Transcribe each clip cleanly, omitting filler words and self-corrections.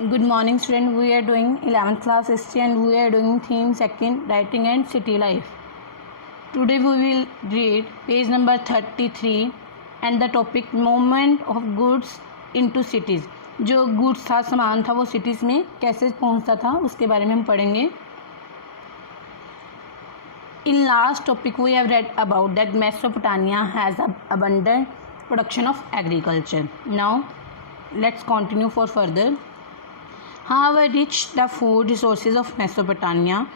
Good morning student, we are doing 11th class history and we are doing theme second writing and city life. Today we will read page number 33 and the topic movement of goods into cities. जो goods था, सामान था, वो cities में कैसे पहुंचता था उसके बारे में हम पढ़ेंगे. In last topic we have read about that Mesopotamia has abundant production of agriculture. Now let's continue for further. However rich the food resources of Mesopotamia,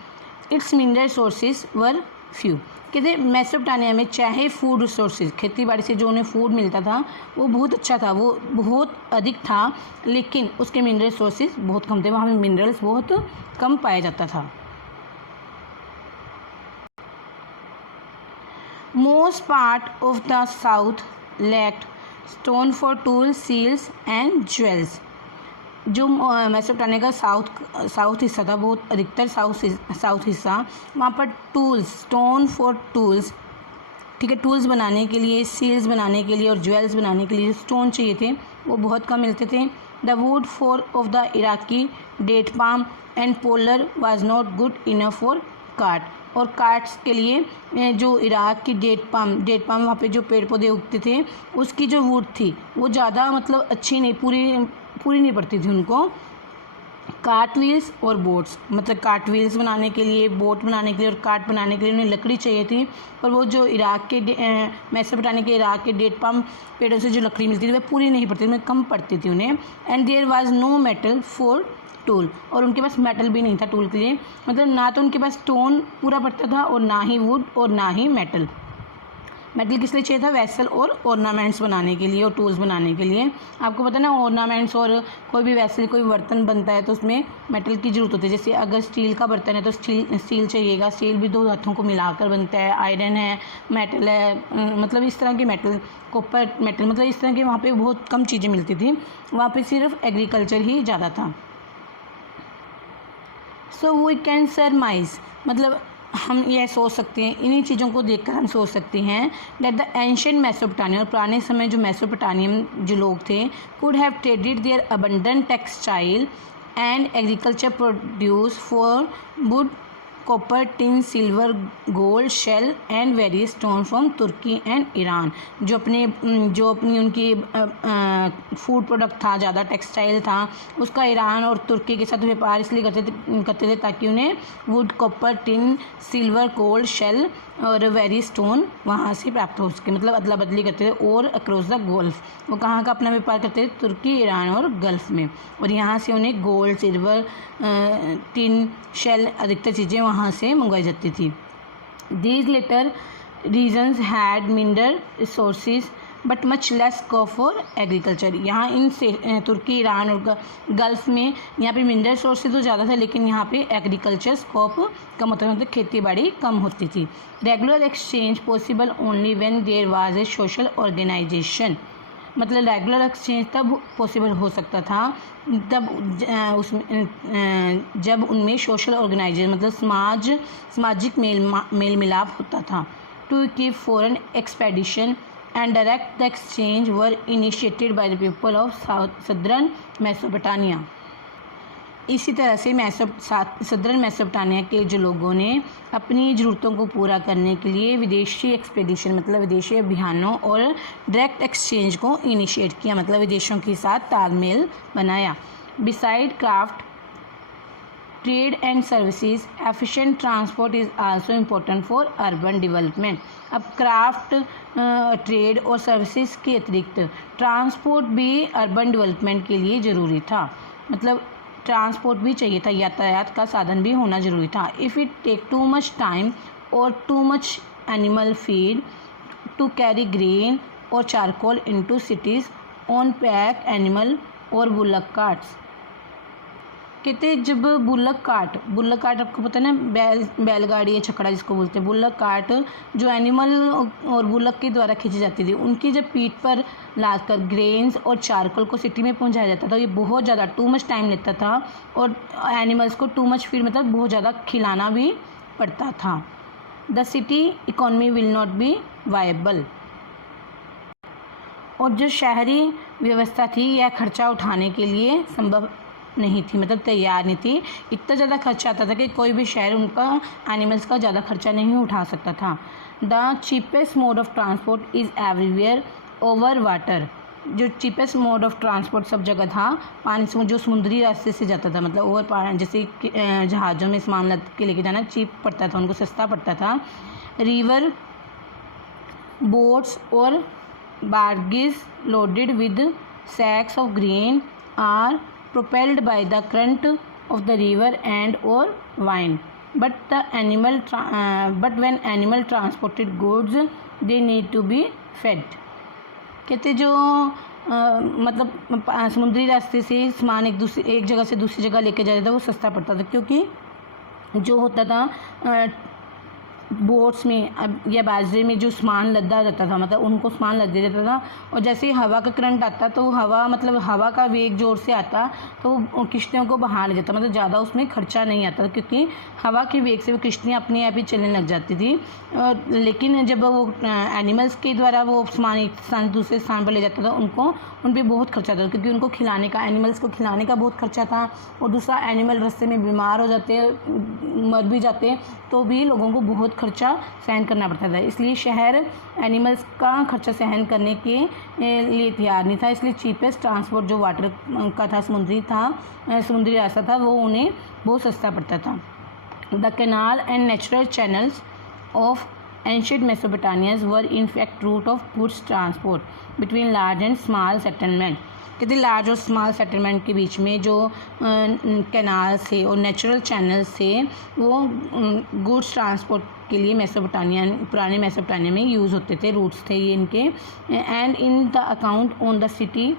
its mineral sources were few. कहते Mesopotamia में चाहे food resources खेती बाड़ी से जो उन्हें food मिलता था वो बहुत अच्छा था, वो बहुत अधिक था, लेकिन उसके मिनरल सोर्सेज बहुत कम थे. वहाँ में मिनरल्स बहुत कम पाया जाता था. Most part of the south lacked stone for tools, seals and jewels. जो मेसोपोटामिया का साउथ हिस्सा था, बहुत अधिकतर साउथ हिस्सा, वहाँ पर टूल्स, स्टोन फॉर टूल्स, ठीक है, टूल्स बनाने के लिए, सील्स बनाने के लिए और ज्वेल्स बनाने के लिए स्टोन चाहिए थे वो बहुत कम मिलते थे. The wood for of the Iraqi date palm and poplar was not good enough for cart. और कार्ट्स के लिए जो इराक की डेट पाम वहाँ पे जो पेड़ पौधे उगते थे उसकी जो वुड थी वो ज़्यादा मतलब अच्छी नहीं, पूरी नहीं पड़ती थी उनको. कार्ट व्हील्स और बोट्स, मतलब कार्ट व्हील्स बनाने के लिए, बोट बनाने के लिए और कार्ट बनाने के लिए उन्हें लकड़ी चाहिए थी, पर वो जो इराक के मेसोपोटामिया के इराक के डेट पाम पेड़ों से जो लकड़ी मिलती थी वह पूरी नहीं पड़ती, उनमें कम पड़ती थी उन्हें. And there was no metal for tool, और उनके पास मेटल भी नहीं था टूल के लिए, मतलब ना तो उनके पास स्टोन पूरा पड़ता था और ना ही वुड और ना ही मेटल. मेटल किस लिए चाहिए था? वेसल और ऑर्नामेंट्स बनाने के लिए और टूल्स बनाने के लिए. आपको पता है ना, ऑर्नामेंट्स और कोई भी वेसल, कोई बर्तन बनता है तो उसमें मेटल की ज़रूरत होती है. जैसे अगर स्टील का बर्तन है तो स्टील चाहिएगा, स्टील भी दो धातुओं को मिलाकर बनता है. आयरन है, मेटल है, मतलब इस तरह के मेटल, कॉपर मेटल, मतलब इस तरह के वहाँ पर बहुत कम चीज़ें मिलती थी. वहाँ पर सिर्फ एग्रीकल्चर ही ज़्यादा था. सो वी कैन सरमाइज, मतलब हम यह सोच सकते हैं, इन्हीं चीज़ों को देखकर हम सोच सकते हैं दैट द एंशिएंट मेसोपोटामिया, और पुराने समय जो मेसोपोटामियन जो लोग थे, could have traded their abundant textile and agriculture produce for wood, copper, tin, silver, gold, shell and various stone from Turkey and Iran. जो अपनी उनकी फूड प्रोडक्ट था, ज़्यादा टेक्सटाइल था, उसका ईरान और तुर्की के साथ व्यापार इसलिए करते थे ताकि उन्हें wood, copper, tin, silver, gold, shell और वेरियस स्टोन वहाँ से प्राप्त हो सके, मतलब अदला बदली करते थे. और अक्रॉस द गल्फ, वो कहाँ का अपना व्यापार करते थे? तुर्की, ईरान और गल्फ में. और यहाँ से उन्हें गोल्ड, सिल्वर, टिन, शेल, अधिकतर चीज़ें वहाँ से मंगवाई जाती थी. These later regions had mineral resources but much less scope for agriculture. यहाँ इन से तुर्की, ईरान और गल्फ में यहाँ पे मिनरल सोर्सेज तो ज़्यादा था, लेकिन यहाँ पे एग्रीकल्चर स्कोप कम होता था, मतलब खेती बाड़ी कम होती थी. Regular exchange possible only when there was a social organization, मतलब रेगुलर एक्सचेंज तब पॉसिबल हो सकता था जब उनमें सोशल ऑर्गेनाइजेशन, मतलब सामाजिक मेल मिलाप होता था. To keep foreign expedition and direct the exchange were initiated by the people of southern Mesopotamia. इसी तरह से सदर्न मेसोपोटामिया के जो लोगों ने अपनी ज़रूरतों को पूरा करने के लिए विदेशी एक्सपेडिशन, मतलब विदेशी अभियानों और डायरेक्ट एक्सचेंज को इनिशिएट किया, मतलब विदेशों के साथ तालमेल बनाया. Beside craft, trade and services, efficient transport is also important for urban development. अब क्राफ्ट, ट्रेड और सर्विसेज के अतिरिक्त ट्रांसपोर्ट भी अर्बन डेवलपमेंट के लिए ज़रूरी था, मतलब ट्रांसपोर्ट भी चाहिए था, यातायात का साधन भी होना ज़रूरी था. If it take too much time और too much animal feed to carry grain और charcoal into cities on pack animal और बुलक कार्ट्स. कहते जब बुलक कार्ट आपको पता है ना, बैलगाड़ी या छकड़ा जिसको बोलते हैं, बुलक कार्ट जो एनिमल और बुलक के द्वारा खींची जाती थी, उनकी जब पीठ पर लादकर ग्रेन्स और चारकोल को सिटी में पहुंचाया जाता था, ये बहुत ज़्यादा टू मच टाइम लेता था और एनिमल्स को टू मच फीड, मतलब बहुत ज़्यादा खिलाना भी पड़ता था. The city economy will not be viable, और जो शहरी व्यवस्था थी यह खर्चा उठाने के लिए संभव नहीं थी, मतलब तैयार नहीं थी। इतना ज़्यादा खर्चा आता था कि कोई भी शहर उनका एनिमल्स का ज़्यादा खर्चा नहीं उठा सकता था। The cheapest mode of transport is everywhere over water. जो चीपेस्ट मोड ऑफ ट्रांसपोर्ट सब जगह था, पानी से, जो समुद्री रास्ते से जाता था, मतलब ओवर, जैसे जहाज़ों में सामान लद के लेके जाना चीप पड़ता था, उनको सस्ता पड़ता था। रिवर बोट्स और barges loaded with sacks of grain are propelled by the current of the river and or wind. But when animal transported goods, they need to be fed. कहते जो मतलब समुद्री रास्ते से सामान एक जगह से दूसरी जगह लेके जाता था वो सस्ता पड़ता था, क्योंकि जो होता था बोट्स में अब या बाजरे में जो सामान लदा जाता था, मतलब उनको सामान लद दिया जाता था, और जैसे ही हवा का करंट आता तो हवा, मतलब हवा का वेग जोर से आता तो किश्तियों को बहा ले जाता, मतलब ज़्यादा उसमें खर्चा नहीं आता, क्योंकि हवा के वेग से वो किश्तियाँ अपने आप ही चलने लग जाती थी। लेकिन जब वो एनिमल्स के द्वारा वो सामान एक स्थान दूसरे स्थान पर ले जाता था, उन पर बहुत खर्चा था, क्योंकि उनको खिलाने का, एनिमल्स को खिलाने का बहुत खर्चा था, और दूसरा एनिमल रास्ते में बीमार हो जाते, मर भी जाते, तो भी लोगों को बहुत खर्चा सहन करना पड़ता था। इसलिए शहर एनिमल्स का खर्चा सहन करने के लिए तैयार नहीं था। इसलिए चीपेस्ट ट्रांसपोर्ट जो वाटर का था, समुद्री रास्ता था, वो उन्हें बहुत सस्ता पड़ता था। The canal and natural channels of ancient Mesopotamia were in fact route of goods transport between large and small settlement. कहते लार्ज और स्मॉल सेटलमेंट के बीच में जो कैनाल से और नेचुरल चैनल से वो गुड्स ट्रांसपोर्ट के लिए पुराने मेसोपोटामिया में यूज़ होते थे, रूट्स थे ये इनके। And in the account on the city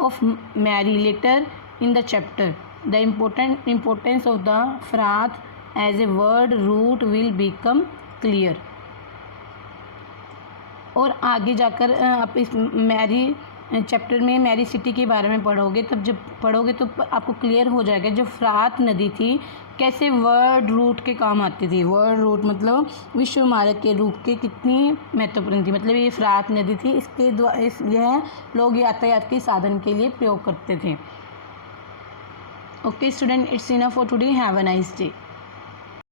of Mari later in the chapter the importance of the फ्रात as a word root will become clear. और आगे जाकर आप इस मैरी चैप्टर में मैरी सिटी के बारे में पढ़ोगे, तब जब पढ़ोगे तो आपको क्लियर हो जाएगा जो फ्रात नदी थी कैसे वर्ड रूट के काम आती थी। वर्ड रूट मतलब विश्व मार्ग के रूप के कितनी महत्वपूर्ण थी, मतलब ये फ्रात नदी थी, इसके द्वारा यह लोग यातायात के साधन के लिए प्रयोग करते थे। Okay student, it's enough for today, have a nice day.